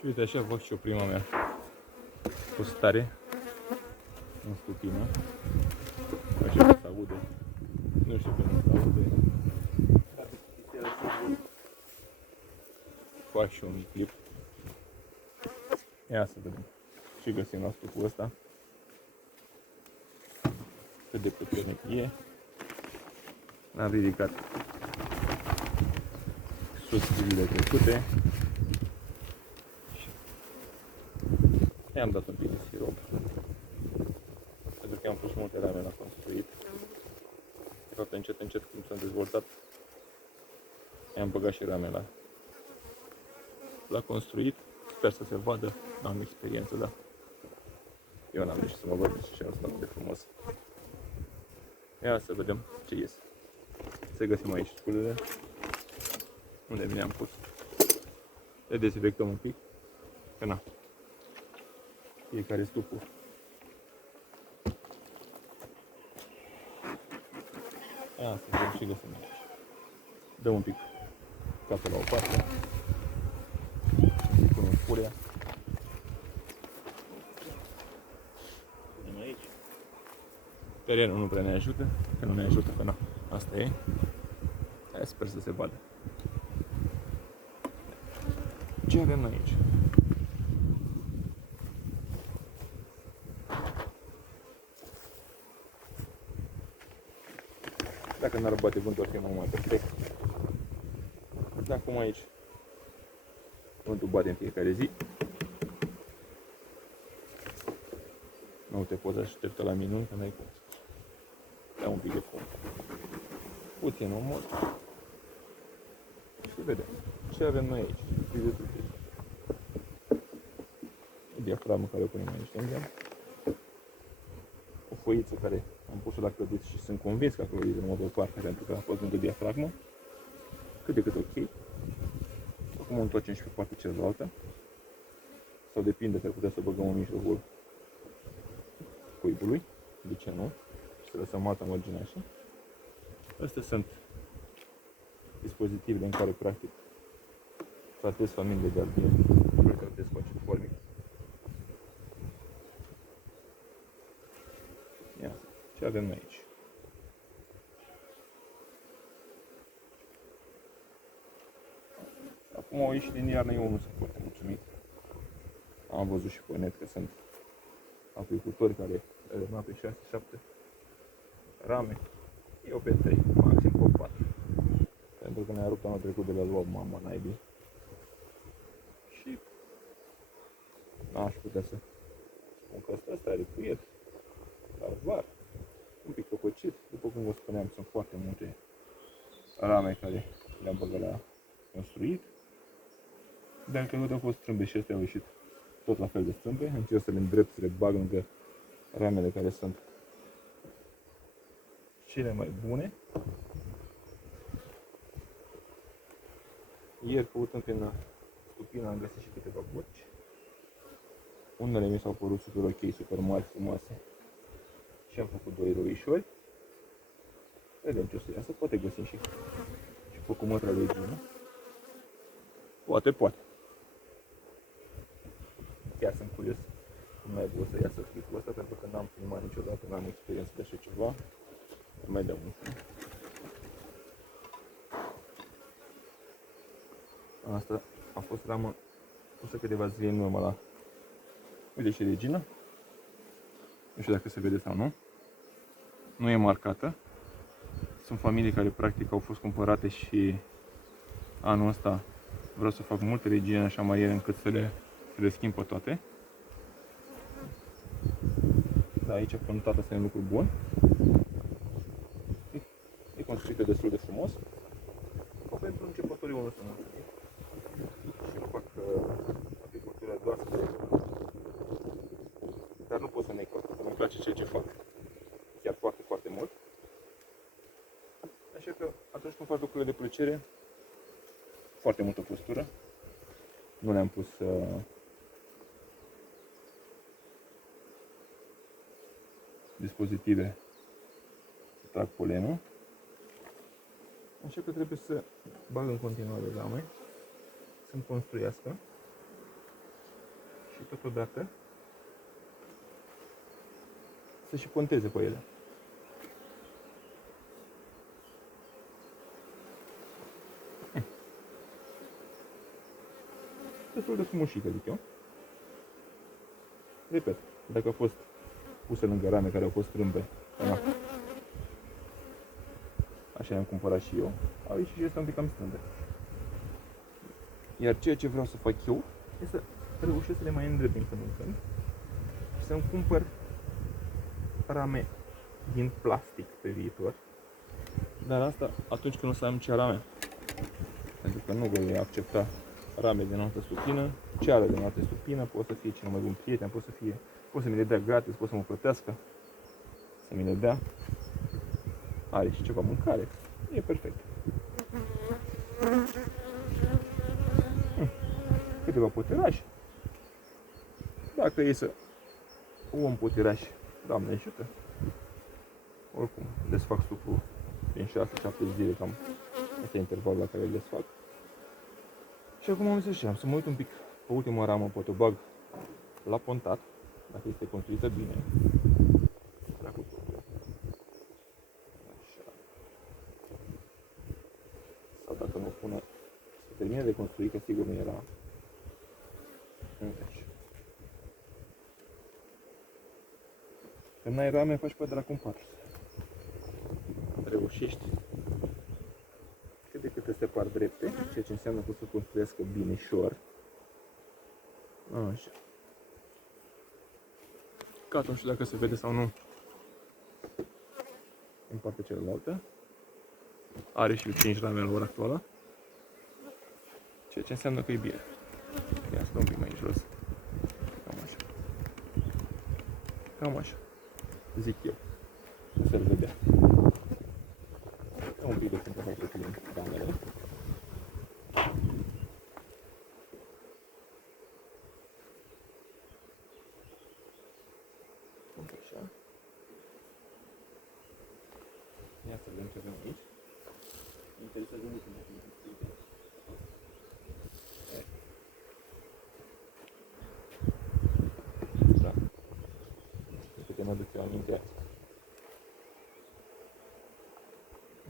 Și uite așa fac și eu prima mea postare în stupină. Așa că se aude. Nu știu cum se aude. Fac și un mic clip. Ia să vedem ce găsim la stupul ăsta. Cât de puternic e. L-am ridicat sus zilele trecute. I-am dat un pic de sirop. Pentru că am pus multe rame la construit. De fapt, încet, încet, cum s-a dezvoltat, i-am băgat și rame la construit. Sper să se vadă, n-am experiență, dar eu n-am reușit să mă văd și asta de frumos. Ia să vedem ce iese. Să găsim aici sculele unde mi le-am pus. Le dezinfectăm un pic, că na, fiecare stupul ia să vedem ce găsim aici. Dăm un pic capul la o parte. Punem furia. Punem aici. Terenul nu prea ne ajută, că nu ne ajută, că na, asta e. Hai, sper să se vadă. Ce avem aici? Dacă n-ar bate vântul, ar fi mai perfect. Dar acum aici vântul bate în fiecare zi. Nu te poți aștepta la minuni, că n-ai cum. Ia un pic de fum. Puțin omor. Și vedem ce avem noi aici. O diaframă care o punem aici lângă. O foiță care am pus-o la clădit și sunt convins că a clădit în mod parte pentru că a fost lângă diafragmă. Cât de cât ok. Acum o întoarcem și pe partea cealaltă. Sau depinde că ar putea să băgăm în mijlocul cuibului. De ce nu? Și să lăsăm alta mărginașă. Astea sunt dispozitivele în care practic tratez familiile de albine. Le tratez cu acest formic. Ia, ce avem noi aici? Acum au ieșit din iarnă, eu nu sunt foarte mulțumit. Am văzut și pe net că sunt apicultori care rămân pe 6-7 rame. Eu pe 3, maxim pe 4. Pentru că ne-a rupt anul trecut de la luat mama naibii. Și n-aș putea să spun că asta are puiet, calvar, un pic tococit. După cum vă spuneam, sunt foarte multe rame care le-am băgat la construit. Dar că nu au fost strâmbe și astea au ieșit tot la fel de strâmbe. Încerc să le îndrept, să le bag lângă ramele care sunt cele mai bune. Ieri, căutând prin stupină, am găsit și câteva boci. Unele mi s-au părut super ok, super mari, frumoase. Și am făcut 2 roișori. Vedem ce o să iasă, poate găsim și făcumătra regină. Poate. Chiar sunt curios cum mai o să iasă clipul ăsta, pentru că n-am filmat niciodată, n-am experiență de așa ceva. Mai dau un film. Asta a fost ramă pusă câteva zile în urmă la... Uite și regina. Nu știu dacă se vede sau nu. Nu e marcată. Sunt familii care practic au fost cumpărate și anul ăsta vreau să fac multe regine așa maiere încât să le schimb pe toate. Da, aici connotat asta e un lucru bun. E construită destul de frumos. Pentru începătorii unul să mulțumim. Și eu fac agricultura doar să le... Dar nu pot să neg faptul că îmi place ceea ce fac. Chiar foarte, foarte mult. Așa că atunci când fac lucrurile de plăcere, foarte multă postură. Nu le-am pus dispozitive să trag polenul. Așa că trebuie să bag în continuare rame, să-mi construiască totodată să și ponteze pe ele. Destul de frumușică, zic eu. Repet, dacă a fost puse lângă rame care au fost strâmbe, așa i-am cumpărat și eu, au ieșit și este un pic cam strâmbe. Iar ceea ce vreau să fac eu este să reușesc să le mai îndrept din când în când și să-mi cumpăr rame din plastic pe viitor. Dar asta atunci când o să am cea rame. Pentru că nu voi accepta rame din altă supină, ceară din altă supină, pot să fie cel mai bun prieten, pot să mi le dea gratis, pot să mă plătească, să mi le dea. Are și ceva mâncare, e perfect. Câteva poterași. Dacă e să om poterași, Doamne ajută. Oricum, desfac sucul prin 6-7 zile, cam asta e intervalul la care îl desfac. Și acum am zis și am să mă uit un pic pe ultima ramă, pot o bag la pontat, dacă este construită bine. Așa. Sau dacă nu pune, să termine de construit, că sigur nu era. Deci. Când n-ai rame, faci pe dracu în patru. Reușești cât de cât te separ drepte, ceea ce înseamnă că o să construiască binișor. Așa. Ca nu știu dacă se vede sau nu în partea cealaltă. Are și 5 rame la ora actuală, ceea ce înseamnă că e bine. Ia stă un pic mai jos. Cam așa. Cam așa. Zic eu. Nu se vedea. Un pic de când să fac din camere. Așa. Ia să vedem ce avem aici. Mă interesează mult cum să explice. Da. Cred că mă duc eu aminte.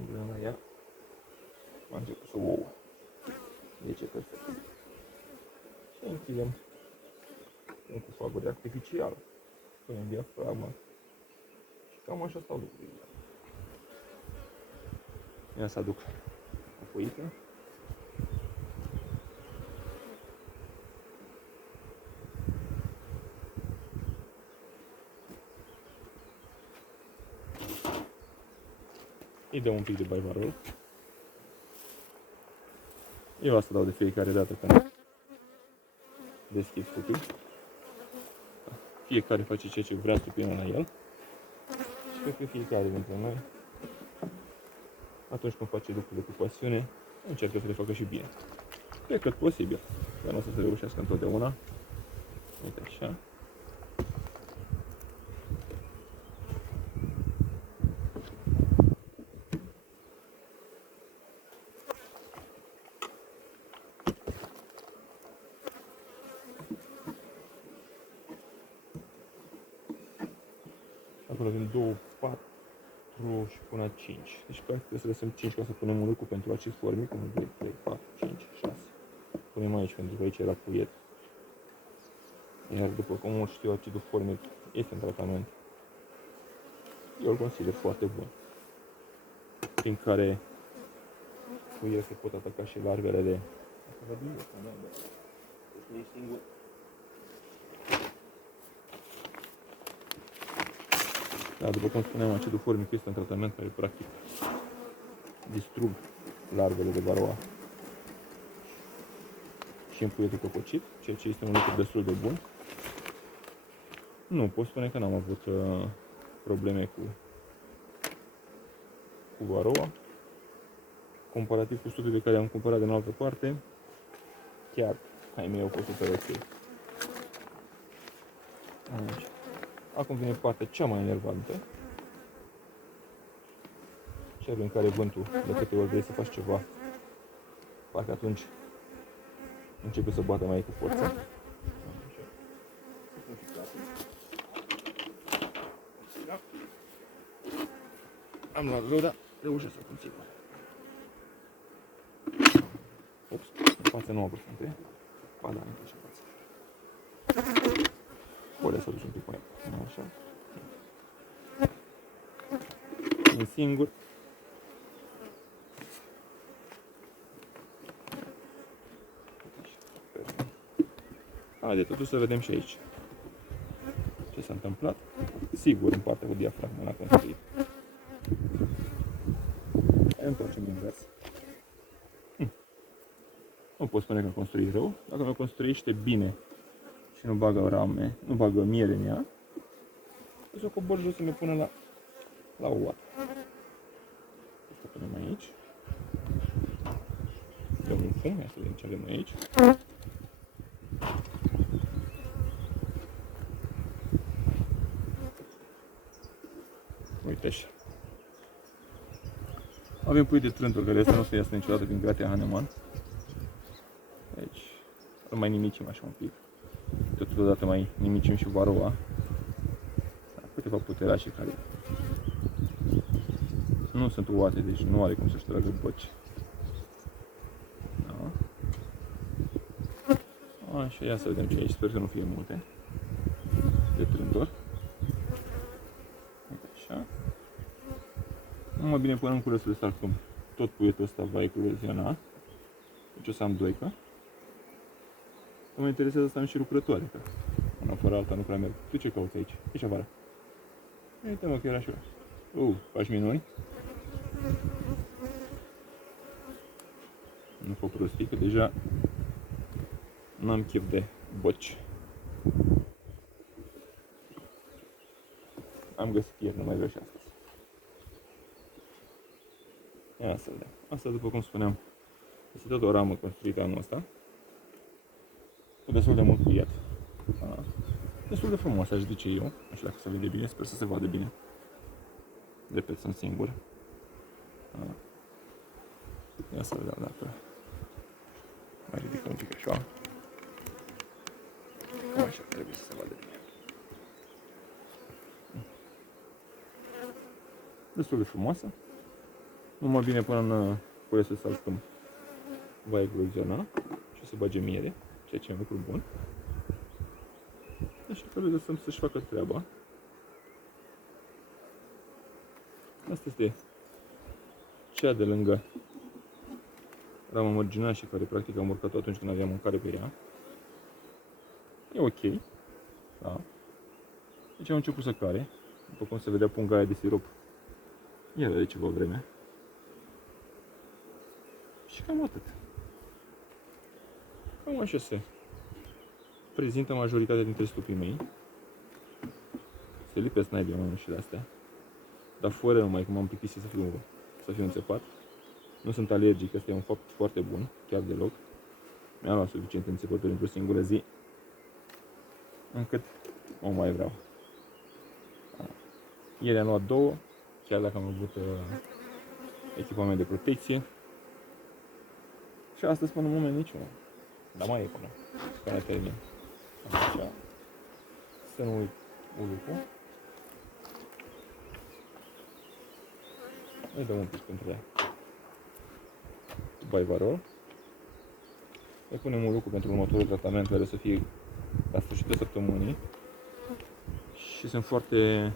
Împreună ea a început să ouă. Deci e perfect. Și închidem cu faguri artificială. Punem diafragma. Și cam așa stau lucrurile. Ia să aduc o foică. Îi dăm un pic de barbarol. Eu asta dau de fiecare dată când deschid cupiul. Fiecare face ceea ce vrea supină la el. Și cred că fiecare dintre noi, atunci când face lucrurile cu pasiune, încearcă să le facă și bine. Cred că e posibil, dar nu o să se reușească întotdeauna. Uite așa. Acolo avem 2, 4 și până la 5. Deci practic trebuie să lăsăm 5 ca să punem un lucru pentru acest formic. 1, 2, 3, 4, 5, 6. Punem aici pentru că aici era puiet. Iar după cum știu, acidul formic este în tratament. Eu îl consider foarte bun. Prin care cu el se pot ataca și larvele de... Deci nu e singur. Da, după cum spuneam, acidul formic este un tratament care practic distrug larvele de varroa și în puietul cococit, ceea ce este un lucru destul de bun. Nu, pot spune că n-am avut probleme cu varroa. Comparativ cu studiul pe care am cumpărat din altă parte, chiar ai mei au fost super ok. Așa. Acum vine partea cea mai enervantă, cea în care vântul, de câte ori vrei să faci ceva, parcă atunci începe să bată mai cu forța. Am luat greu, dar reușesc să cum sigur. Ups, în față 9%. Ba da, încă și în față. Poate să duci un pic mai așa. E singur. Haideți totuși să vedem și aici ce s-a întâmplat. Sigur, în partea cu diafragma n-a construit. Întoarcem invers. Nu pot spune că construi rău. Dacă nu construiește bine și nu bagă rame, nu bagă miere în ea, o să cobor jos să ne pună la o oată. Asta punem aici. Dăm un fum, ia să vedem ce avem aici. Uite așa. Avem pui de trânturi, care asta nu o să iasă niciodată din Gratea Haneman. Deci, îl mai nimicim așa un pic. Totodată mai nimicim și varoa. Câteva puterașe care nu sunt oate, deci nu are cum să-și tragă băci. Da. Așa, ia să vedem ce aici. Sper să nu fie multe de trânturi. Uite așa. Numai bine punem culesul ăsta acum. Tot puietul ăsta va ecloziona. Deci o să am doică. Mă interesează să am și lucrătoare, că una fără alta nu prea merg. Tu ce cauți aici? Ești afară. Uite-mă că era și eu. Faci minuni? Nu fă prostii, că deja n-am chef de băci. Am găsit ieri, nu mai vreau și astăzi. Ia să vedem. Asta, după cum spuneam, este tot o ramă construită anul ăsta. Cu destul de mult cuiat. Destul de frumos, aș zice eu. Nu știu dacă se vede bine, sper să se vadă bine. Repet, sunt singur. Ia să vedem dacă mai ridicăm un pic așa. Cam așa trebuie să se vadă bine. Destul de frumoasă. Numai bine până în culesul salcâm va ecloziona și o să bage miere, ceea ce e un lucru bun. Așa că le lăsăm să-și facă treaba. Asta este cea de lângă rama mărginașă, care practic am urcat atunci când aveam mâncare pe ea. E ok. Da. Deci am început să care. După cum se vedea, punga aia de sirop era de ceva vreme. Și cam atât. Cam așa se prezintă majoritatea dintre stupii mei. Se lipesc naibii mănușile astea. Dar fără numai cum am plictisit să fiu înțepat. Nu sunt alergic, asta e un fapt foarte bun, chiar deloc. Mi-am luat suficient înțepături într-o singură zi, încât o mai vreau. Ieri am luat 2, chiar dacă am avut echipament de protecție. Și astăzi până în moment niciunul. Dar mai e până care termin. Așa. Să nu uit ulucul. Îi dăm un pic pentru ea. Baivarol. Îi punem ulucul pentru următorul tratament, care o să fie la sfârșitul săptămânii. Și sunt foarte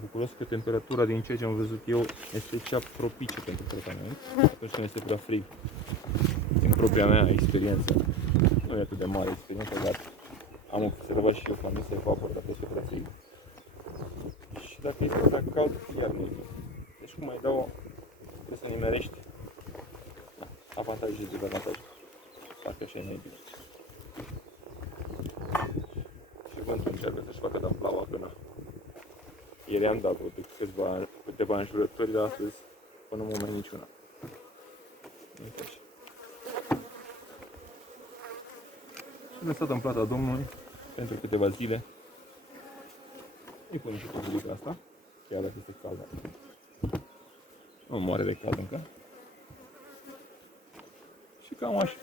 bucuros că temperatura, din ceea ce am văzut eu, este cea propice pentru tratament. Atunci când este prea frig, din propria mea experiență, nu e atât de mare experiență, dar am observat și eu că nu se evaporă dacă este prea frig. Și dacă este prea cald, iar nu e bine. Deci cum mai dau, trebuie să nimerești avantaje și dezavantaje. Parcă așa e mai bine. Și vântul încearcă să-și facă de-am plaua până. Ieri am dat câteva înjurături, dar astăzi până în moment niciuna. Uite așa. Și lăsat în plata Domnului pentru câteva zile. Îi punem și publica asta, chiar dacă este caldă. Nu moare de cald încă. Și cam așa.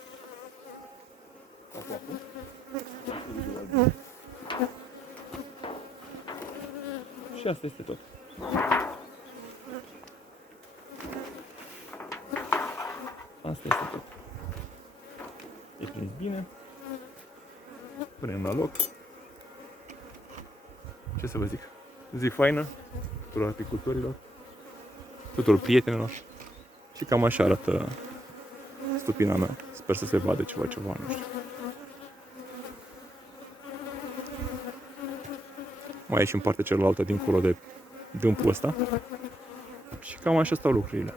Și asta este tot. Asta este tot. E prins bine. Punem la loc. Ce să vă zic? Zi faină tuturor apicultorilor, tuturor prietenilor. Și cam așa arată stupina mea. Sper să se vadă ceva, nu știu. Mai e și în partea cealaltă, dincolo de dâmpul ăsta. Și cam așa stau lucrurile.